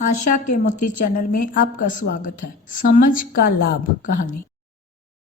आशा के मोती चैनल में आपका स्वागत है। समझ का लाभ कहानी।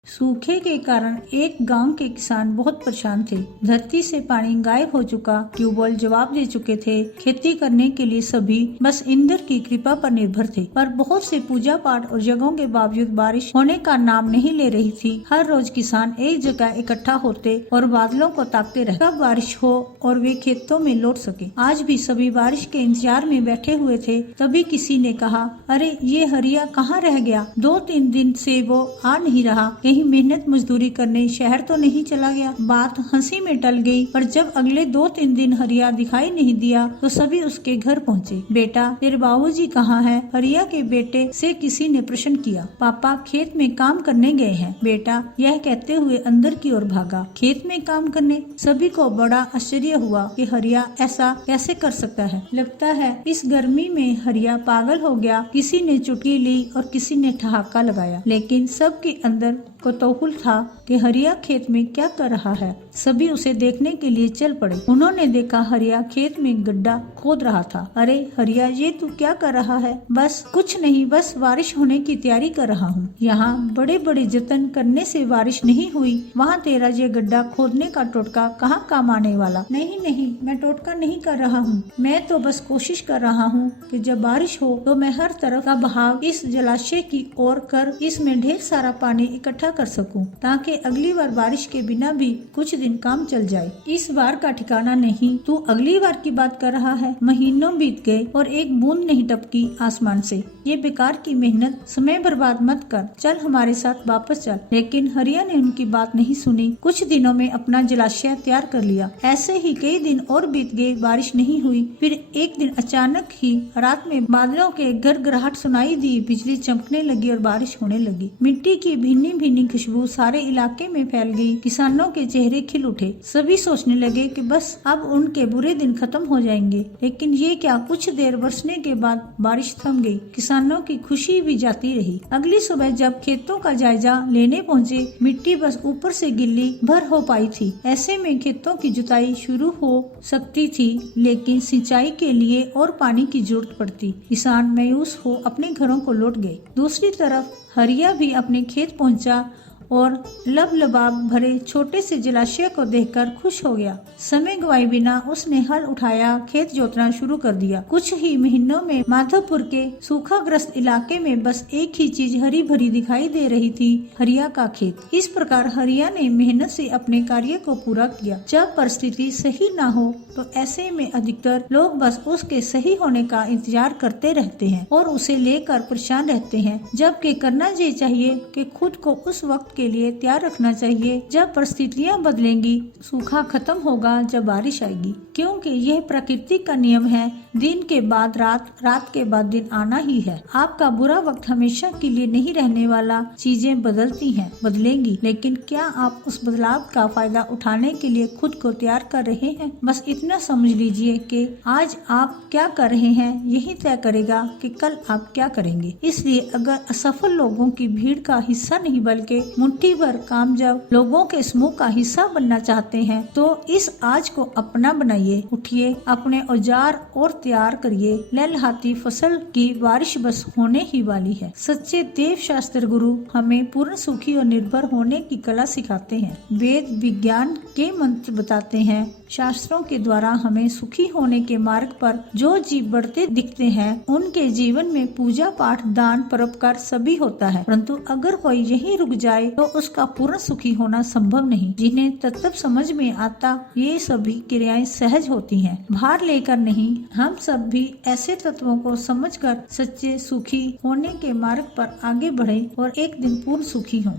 सूखे के कारण एक गांव के किसान बहुत परेशान थे। धरती से पानी गायब हो चुका, ट्यूबवेल जवाब दे चुके थे। खेती करने के लिए सभी बस इंद्र की कृपा पर निर्भर थे, पर बहुत से पूजा पाठ और जगहों के बावजूद बारिश होने का नाम नहीं ले रही थी। हर रोज किसान एक जगह इकट्ठा होते और बादलों को ताकते रहे, कब बारिश हो और वे खेतों में लौट सके। आज भी सभी बारिश के इंतजार में बैठे हुए थे। तभी किसी ने कहा, अरे ये हरिया कहाँ रह गया? 2-3 दिन से वो आ नहीं रहा। मेहनत मजदूरी करने शहर तो नहीं चला गया? बात हंसी में टल गई, पर जब अगले 2-3 दिन हरिया दिखाई नहीं दिया तो सभी उसके घर पहुँचे। बेटा, तेरे बाबूजी कहाँ हैं? हरिया के बेटे से किसी ने प्रश्न किया। पापा खेत में काम करने गए हैं बेटा, यह कहते हुए अंदर की ओर भागा। खेत में काम करने? सभी को बड़ा आश्चर्य हुआ कि हरिया ऐसा कैसे कर सकता है। लगता है इस गर्मी में हरिया पागल हो गया। किसी ने चुटकी ली और किसी ने ठहाका लगाया, लेकिन सबके अंदर कौतूहल था कि हरिया खेत में क्या कर रहा है। सभी उसे देखने के लिए चल पड़े। उन्होंने देखा हरिया खेत में गड्ढा खोद रहा था। अरे हरिया, ये तू क्या कर रहा है? बस कुछ नहीं, बस बारिश होने की तैयारी कर रहा हूँ। यहाँ बड़े बड़े जतन करने से बारिश नहीं हुई, वहाँ तेरा ये गड्ढा खोदने का टोटका कहाँ काम आने वाला? नहीं नहीं, मैं टोटका नहीं कर रहा हूँ। मैं तो बस कोशिश कर रहा हूँ कि जब बारिश हो तो मैं हर तरफ का बहाव इस जलाशय की ओर कर इसमें ढेर सारा पानी इकट्ठा कर सकूं, ताकि अगली बार बारिश के बिना भी कुछ दिन काम चल जाए। इस बार का ठिकाना नहीं, तू अगली बार की बात कर रहा है। महीनों बीत गए और एक बूंद नहीं टपकी आसमान से। ये बेकार की मेहनत, समय बर्बाद मत कर, चल हमारे साथ वापस चल। लेकिन हरिया ने उनकी बात नहीं सुनी। कुछ दिनों में अपना जलाशय तैयार कर लिया। ऐसे ही कई दिन और बीत गए, बारिश नहीं हुई। फिर एक दिन अचानक ही रात में बादलों के गड़गड़ाहट सुनाई दी, बिजली चमकने लगी और बारिश होने लगी। मिट्टी की भीनी भीनी खुशबू सारे इलाके में फैल गई। किसानों के चेहरे खिल उठे। सभी सोचने लगे कि बस अब उनके बुरे दिन खत्म हो जाएंगे। लेकिन ये क्या, कुछ देर बरसने के बाद बारिश थम गई। किसानों की खुशी भी जाती रही। अगली सुबह जब खेतों का जायजा लेने पहुँचे, मिट्टी बस ऊपर से गिल्ली भर हो पाई थी। ऐसे में खेतों की जुताई शुरू हो सकती थी, लेकिन सिंचाई के लिए और पानी की जरूरत पड़ती। किसान मायूस हो अपने घरों को लौट गए। दूसरी तरफ हरिया भी अपने खेत पहुंचा और लबलबाब भरे छोटे से जलाशय को देखकर खुश हो गया। समय गवाए बिना उसने हल उठाया, खेत जोतना शुरू कर दिया। कुछ ही महीनों में माधोपुर के सूखाग्रस्त इलाके में बस एक ही चीज हरी भरी दिखाई दे रही थी, हरिया का खेत। इस प्रकार हरिया ने मेहनत से अपने कार्य को पूरा किया। जब परिस्थिति सही ना हो तो ऐसे में अधिकतर लोग बस उसके सही होने का इंतजार करते रहते हैं और उसे लेकर परेशान रहते हैं, जबकि करना ये चाहिए कि खुद को उस वक्त के लिए तैयार रखना चाहिए जब परिस्थितियां बदलेंगी। सूखा खत्म होगा जब बारिश आएगी, क्योंकि यह प्रकृति का नियम है। दिन के बाद रात, रात के बाद दिन आना ही है। आपका बुरा वक्त हमेशा के लिए नहीं रहने वाला। चीजें बदलती हैं, बदलेंगी, लेकिन क्या आप उस बदलाव का फायदा उठाने के लिए खुद को तैयार कर रहे हैं? बस इतना समझ लीजिए कि आज आप क्या कर रहे हैं यही तय करेगा कि कल आप क्या करेंगे। इसलिए अगर असफल लोगों की भीड़ का हिस्सा नहीं बल्कि मुट्ठी भर कामयाब लोगों के समूह का हिस्सा बनना चाहते हैं तो इस आज को अपना बनाइए। उठिए, अपने औजार और तैयार करिए। लहलहाती फसल की बारिश बस होने ही वाली है। सच्चे देव शास्त्र गुरु हमें पूर्ण सुखी और निर्भर होने की कला सिखाते हैं। वेद विज्ञान के मंत्र बताते हैं। शास्त्रों के द्वारा हमें सुखी होने के मार्ग पर जो जीव बढ़ते दिखते हैं, उनके जीवन में पूजा पाठ दान परोपकार सभी होता है, परंतु अगर कोई यहीं रुक जाए तो उसका पूर्ण सुखी होना संभव नहीं। जिन्हें तत्व समझ में आता, ये सभी क्रियाएं सहज होती हैं, भार लेकर नहीं। हम सब भी ऐसे तत्वों को समझकर सच्चे सुखी होने के मार्ग पर आगे बढ़े और एक दिन पूर्ण सुखी हों।